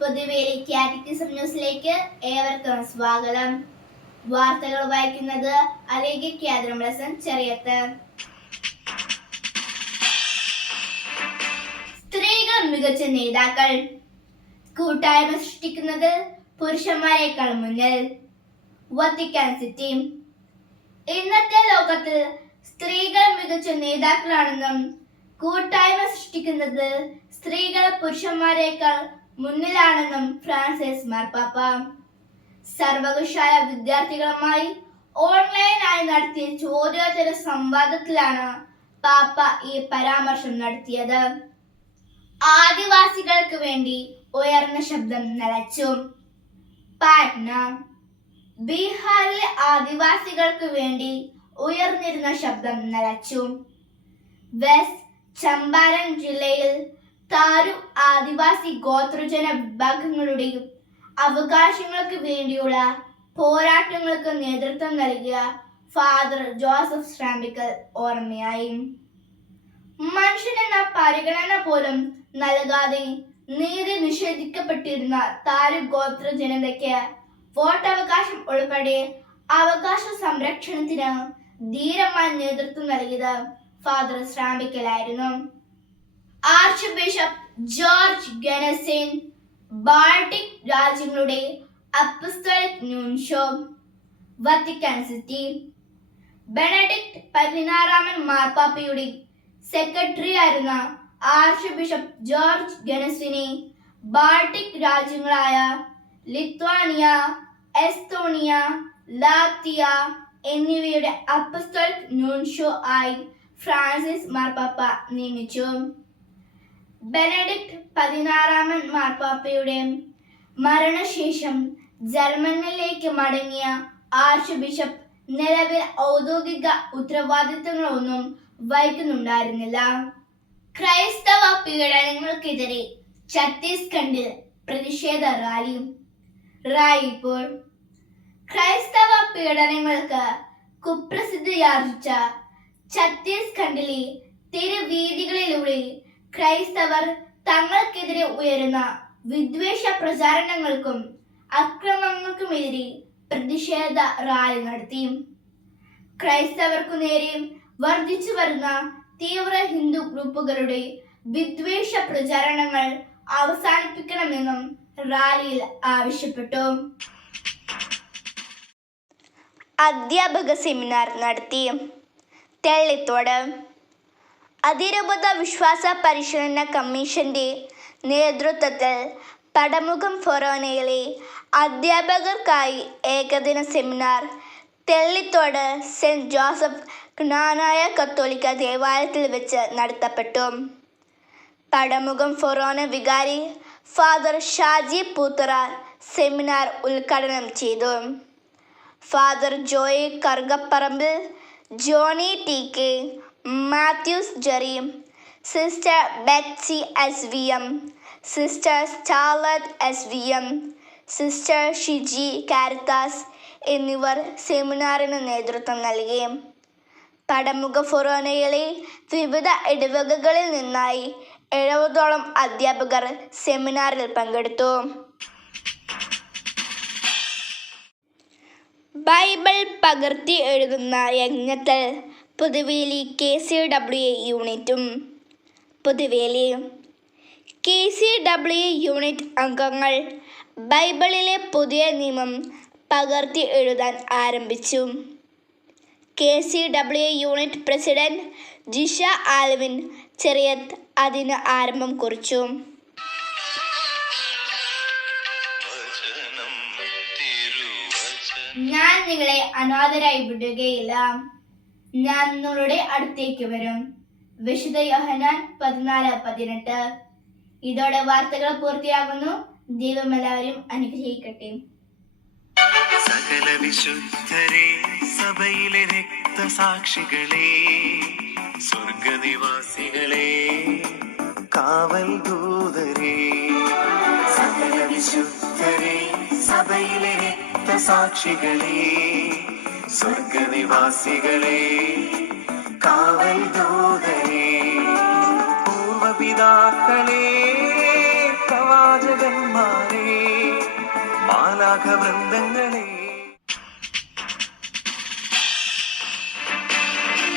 പൊതുവേലി catechism ന്യൂസിലേക്ക് ഏവർക്കും സ്വാഗതം. വാർത്തകൾ വായിക്കുന്നത് അലേഖ ക്യാദ്രംലസൻ ചെറിയത്ത്. സ്ത്രീകൾ മികച്ച നേതാക്കൾ, കൂട്ടായ്മ സൃഷ്ടിക്കുന്നത് പുരുഷന്മാരെക്കാൾ മുന്നിൽ. Vatican city. ഇന്നത്തെ ലോകത്തിൽ സ്ത്രീകൾ മികച്ച നേതാക്കളാണെന്നും കൂട്ടായ്മ സൃഷ്ടിക്കുന്നത് സ്ത്രീകൾ പുരുഷന്മാരെക്കാൾ മുന്നിലാണെന്നും ഫ്രാൻസിസ് മാർപ്പാപ്പ സർവകലാശാല വിദ്യാർത്ഥികളുമായി ഓൺലൈനായി നടത്തിയ ചോദ്യോത്തര സംവാദത്തിലാണ് പാപ്പ ഈ പരാമർശം നടത്തിയത്. ആദിവാസികൾക്ക് വേണ്ടി ഉയർന്ന ശബ്ദം നിലച്ചു. പാറ്റ്ന. ബീഹാറിലെ ആദിവാസികൾക്ക് വേണ്ടി ഉയർന്നിരുന്ന ശബ്ദം നിലച്ചു. വെസ്റ്റ് ചമ്പാരൻ ജില്ലയിൽ താരു ആദിവാസി ഗോത്രജന വിഭാഗങ്ങളുടെയും അവകാശങ്ങൾക്ക് വേണ്ടിയുള്ള പോരാട്ടങ്ങൾക്ക് നേതൃത്വം നൽകിയ ഫാദർ ജോസഫ് ശ്രാമ്പിക്കൽ ഓർമ്മയായി. മനുഷ്യനെന്ന പരിഗണന പോലും നൽകാതെ നീതി നിഷേധിക്കപ്പെട്ടിരുന്ന താരു ഗോത്ര ജനതയ്ക്ക് വോട്ടവകാശം ഉൾപ്പെടെ അവകാശ സംരക്ഷണത്തിന് ധീരമായി നേതൃത്വം നൽകിയത് ഫാദർ ശ്രാമ്പിക്കലായിരുന്നു. Archbishop George Ganswein Baltic രാജ്യങ്ങളുടെ apostolic nuncio. Vatican city. Benedict 16 മാർപ്പാപ്പയുടെ സെക്രട്ടറി ആയിരുന്ന ആർച്ച് ബിഷപ്പ് ജോർജ് ഗനസിനെ ബാൾട്ടിക് രാജ്യങ്ങളായ ലിത്വാനിയ, എസ്തോണിയ, ലാത്വിയ എന്നിവയുടെ അപ്പസ്തോലിക് ന്യൂൻഷോ ആയി ഫ്രാൻസിസ് മാർപ്പാപ്പ നിയമിച്ചു. ബെനഡിക്ട് 16 മാർപ്പാപ്പയുടെ മരണശേഷം ജർമ്മനിലേക്ക് മടങ്ങിയ ആർച്ച് ബിഷപ്പ് നിലവിൽ ഔദ്യോഗിക ഉത്തരവാദിത്തങ്ങളൊന്നും വഹിക്കുന്നുണ്ടായിരുന്നില്ല. ക്രൈസ്തവ പീഡനങ്ങൾക്കെതിരെ ഛത്തീസ്ഗഡിൽ പ്രതിഷേധ റാലി. റായ്പൂർ. ക്രൈസ്തവ പീഡനങ്ങൾക്ക് കുപ്രസിദ്ധിയാർജിച്ച ഛത്തീസ്ഗഡിലെ തെരുവീഥികളിലൂടെ ക്രൈസ്തവർ തങ്ങൾക്കെതിരെ ഉയരുന്ന വിദ്വേഷ പ്രചാരണങ്ങൾക്കും അക്രമങ്ങൾക്കുമെതിരെ പ്രതിഷേധ റാലി നടത്തി. ക്രൈസ്തവർക്കു നേരെ വർദ്ധിച്ചു വരുന്ന തീവ്ര ഹിന്ദു ഗ്രൂപ്പുകളുടെ വിദ്വേഷ പ്രചാരണങ്ങൾ അവസാനിപ്പിക്കണമെന്നും റാലിയിൽ ആവശ്യപ്പെട്ടു. അധ്യാപക സെമിനാർ നടത്തി. തെള്ളിത്തോട്. അതിരൂപത വിശ്വാസ പരിശീലന കമ്മീഷന്റെ നേതൃത്വത്തിൽ പടമുഖം ഫൊറോനയിലെ അധ്യാപകർക്കായി ഏകദിന സെമിനാർ തെള്ളിത്തോട് സെന്റ് ജോസഫ് ജ്ഞാനായ കത്തോലിക്ക ദേവാലയത്തിൽ വെച്ച് നടത്തപ്പെട്ടു. പടമുഖം ഫൊറോന വികാരി ഫാദർ ഷാജി പൂത്തറ സെമിനാർ ഉദ്ഘാടനം ചെയ്തു. Father Joy Karukapparambil, Johny T K, Mathews Jerry, sister Betsy SVM, sister Starlet SVM, sister Shiji Caritas എന്നിവർ സെമിനാറിന് നേതൃത്വം നൽകി. പടമുഖ ഫൊറോനയിലെ വിവിധ ഇടവകകളിൽ നിന്നായി 70ഓളം അധ്യാപകർ സെമിനാറിൽ പങ്കെടുത്തു. ബൈബിൾ പകർത്തി എഴുതുന്ന യജ്ഞത്തിൽ പൊതുവേലി KCWA യൂണിറ്റും. പൊതുവേലി. KCWA യൂണിറ്റ് അംഗങ്ങൾ ബൈബിളിലെ പുതിയ നിയമം പകർത്തി എഴുതാൻ ആരംഭിച്ചു. KCWA unit president Jisha Alvin Cheriyath അതിന് ആരംഭം കുറിച്ചു. ഞാൻ നിങ്ങളെ അനാഥരായി വിടുകയില്ല, ഞാൻ നിങ്ങളുടെ അടുത്തേക്ക് വരും. വിശുദ്ധ യോഹന്നാൻ 14:18. ഇതോടെ വാർത്തകൾ പൂർത്തിയാകുന്നു. ദൈവം എല്ലാവരും അനുഗ്രഹിക്കട്ടെ. സകല വിശുദ്ധരെ, സഭയിലെ രക്തസാക്ഷികളെ, സ്വർഗനിവാസികളെ, കാവൽ ദൂതരെ, സകല വിശുദ്ധരെ, സഭയിലെ രക്തസാക്ഷികളെ, സ്വർഗനിവാസികളെ, കാവൽ ദൂതരെ, പൂർവപിതാക്കളെ, പ്രവാചകന്മാരെ മാലാഖ വൃന്ദങ്ങളെ